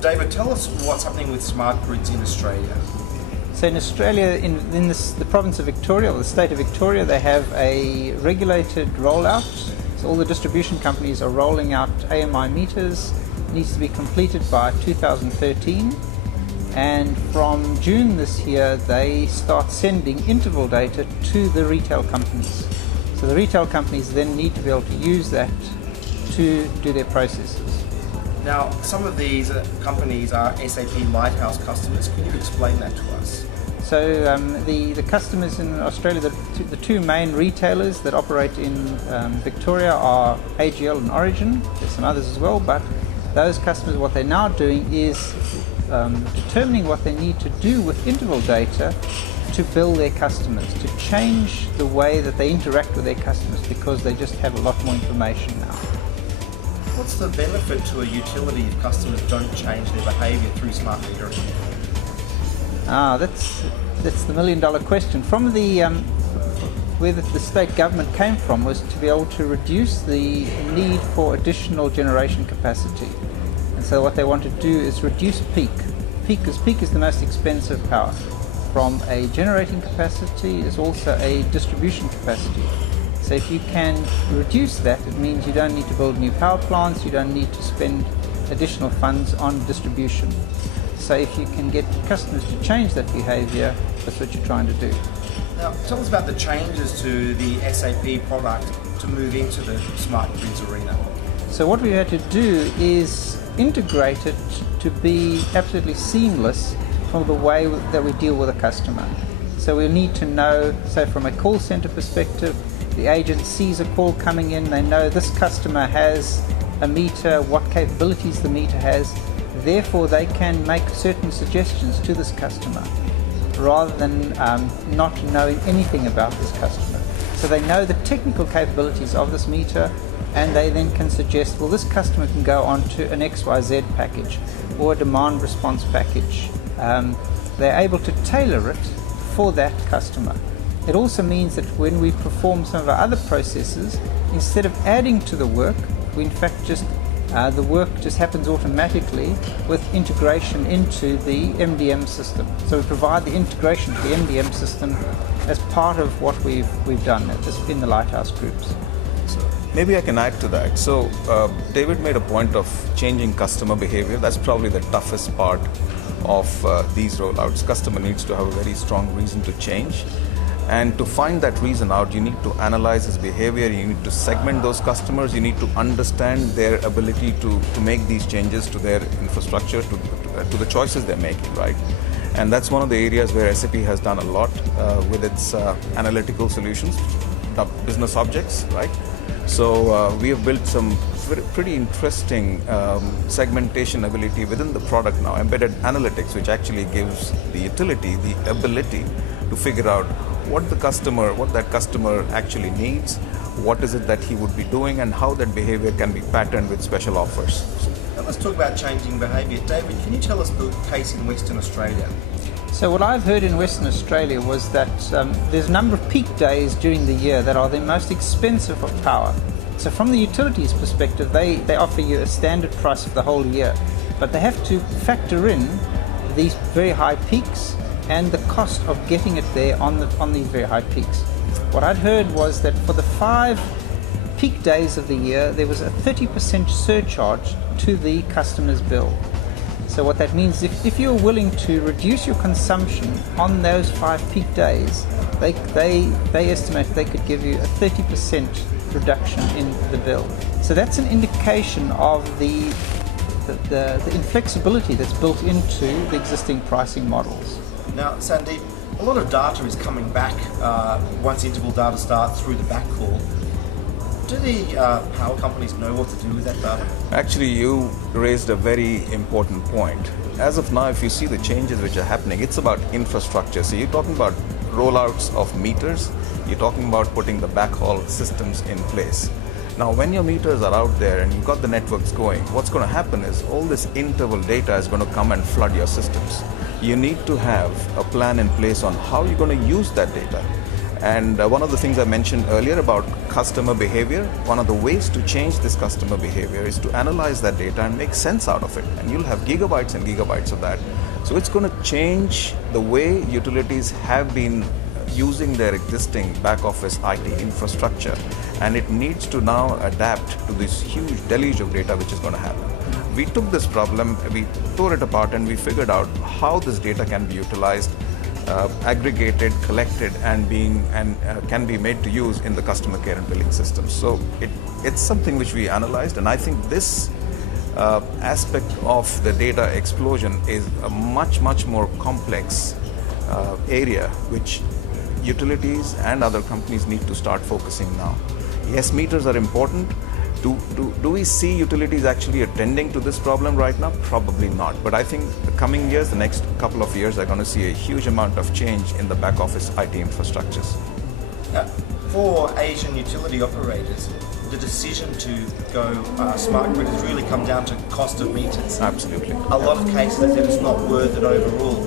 David, tell us what's happening with smart grids in Australia. So in Australia, the province of Victoria, or the state of Victoria, they have a regulated rollout. So all the distribution companies are rolling out AMI meters. It needs to be completed by 2013. And from June this year, they start sending interval data to the retail companies. So the retail companies then need to be able to use that to do their processes. Now, some of these companies are SAP Lighthouse customers. Can you explain that to us? So the customers in Australia, the two main retailers that operate in Victoria are AGL and Origin. There's some others as well, but those customers, what they're now doing is determining what they need to do with interval data to bill their customers, to change the way that they interact with their customers, because they just have a lot more information now. What's the benefit to a utility if customers don't change their behaviour through smart metering? That's the million-dollar question. From where the state government came from was to be able to reduce the need for additional generation capacity. And so what they want to do is reduce peak. Peak is the most expensive power. From a generating capacity is also a distribution capacity. So if you can reduce that, it means you don't need to build new power plants, you don't need to spend additional funds on distribution. So if you can get customers to change that behavior, that's what you're trying to do. Now, tell us about the changes to the SAP product to move into the smart grids arena. So what we had to do is integrate it to be absolutely seamless from the way that we deal with a customer. So we need to know, say from a call center perspective, the agent sees a call coming in, they know this customer has a meter, what capabilities the meter has, therefore they can make certain suggestions to this customer rather than not knowing anything about this customer. So they know the technical capabilities of this meter, and they then can suggest, well, this customer can go on to an XYZ package or a demand response package. They're able to tailor it for that customer. It also means that when we perform some of our other processes, instead of adding to the work, we in fact just the work just happens automatically with integration into the MDM system. So we provide the integration to the MDM system as part of what we've done in the Lighthouse groups. Maybe I can add to that. So David made a point of changing customer behavior. That's probably the toughest part of these rollouts. Customer needs to have a very strong reason to change. And to find that reason out, you need to analyze his behavior, you need to segment those customers, you need to understand their ability to make these changes to their infrastructure, to the choices they're making, right? And that's one of the areas where SAP has done a lot with its analytical solutions, business objects, right? So we have built some pretty interesting segmentation ability within the product now, embedded analytics, which actually gives the utility the ability to figure out what that customer actually needs, what is it that he would be doing, and how that behavior can be patterned with special offers. Now let's talk about changing behaviour. David, can you tell us the case in Western Australia? So what I've heard in Western Australia was that there's a number of peak days during the year that are the most expensive of power. So from the utilities perspective, they offer you a standard price for the whole year, but they have to factor in these very high peaks and the cost of getting it there on these very high peaks. What I'd heard was that for the 5 peak days of the year, there was a 30% surcharge to the customer's bill. So what that means is if you're willing to reduce your consumption on those 5 peak days, they estimate they could give you a 30% reduction in the bill. So that's an indication of the inflexibility that's built into the existing pricing models. Now, Sandeep, a lot of data is coming back once interval data starts through the backhaul. Do the power companies know what to do with that data? Actually, you raised a very important point. As of now, if you see the changes which are happening, it's about infrastructure. So you're talking about rollouts of meters, you're talking about putting the backhaul systems in place. Now, when your meters are out there and you've got the networks going, what's going to happen is all this interval data is going to come and flood your systems. You need to have a plan in place on how you're going to use that data. And one of the things I mentioned earlier about customer behavior, one of the ways to change this customer behavior is to analyze that data and make sense out of it. And you'll have gigabytes and gigabytes of that. So it's going to change the way utilities have been using their existing back office IT infrastructure, and it needs to now adapt to this huge deluge of data which is going to happen. We took this problem, we tore it apart, and we figured out how this data can be utilized, aggregated, collected, and can be made to use in the customer care and billing systems. So it's something which we analyzed, and I think this aspect of the data explosion is a much more complex area which utilities and other companies need to start focusing now. Yes, meters are important. Do we see utilities actually attending to this problem right now? Probably not. But I think the coming years, the next couple of years, are going to see a huge amount of change in the back office IT infrastructures. For Asian utility operators, the decision to go smart grid has really come down to cost of meters. Absolutely. A lot of cases that it's not worth it overall.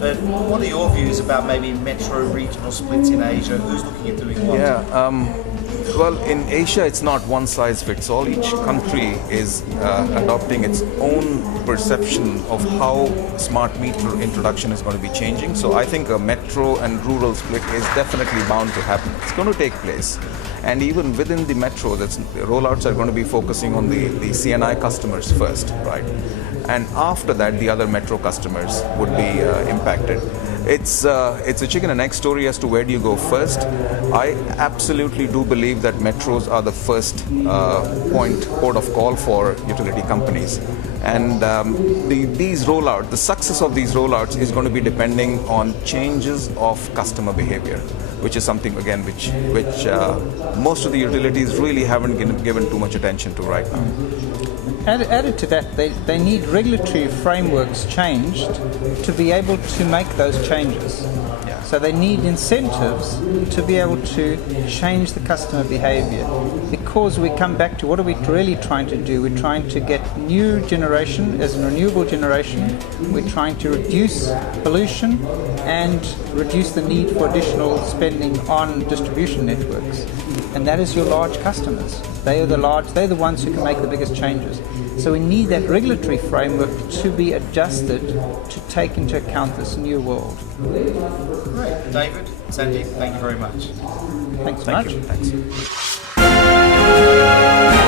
But what are your views about maybe metro regional splits in Asia? Who's looking at doing what? Well, in Asia, it's not one size fits all. Each country is adopting its own perception of how smart meter introduction is going to be changing. So I think a metro and rural split is definitely bound to happen. It's going to take place. And even within the metro, the rollouts are going to be focusing on the CNI customers first, right? And after that, the other metro customers would be impacted. It's a chicken and egg story as to where do you go first. I absolutely do believe that metros are the first port of call for utility companies. And the success of these rollouts is going to be depending on changes of customer behavior, which is something, again, which most of the utilities really haven't given too much attention to right now. Added to that, they need regulatory frameworks changed to be able to make those changes. Yeah. So they need incentives to be able to change the customer behavior. Because we come back to what are we really trying to do? We're trying to get new generation as a renewable generation. We're trying to reduce pollution and reduce the need for additional spending on distribution networks. And that is your large customers. They're the ones who can make the biggest changes. So we need that regulatory framework to be adjusted to take into account this new world. Great. David, Sandeep, thank you very much. Thanks so much. Thanks.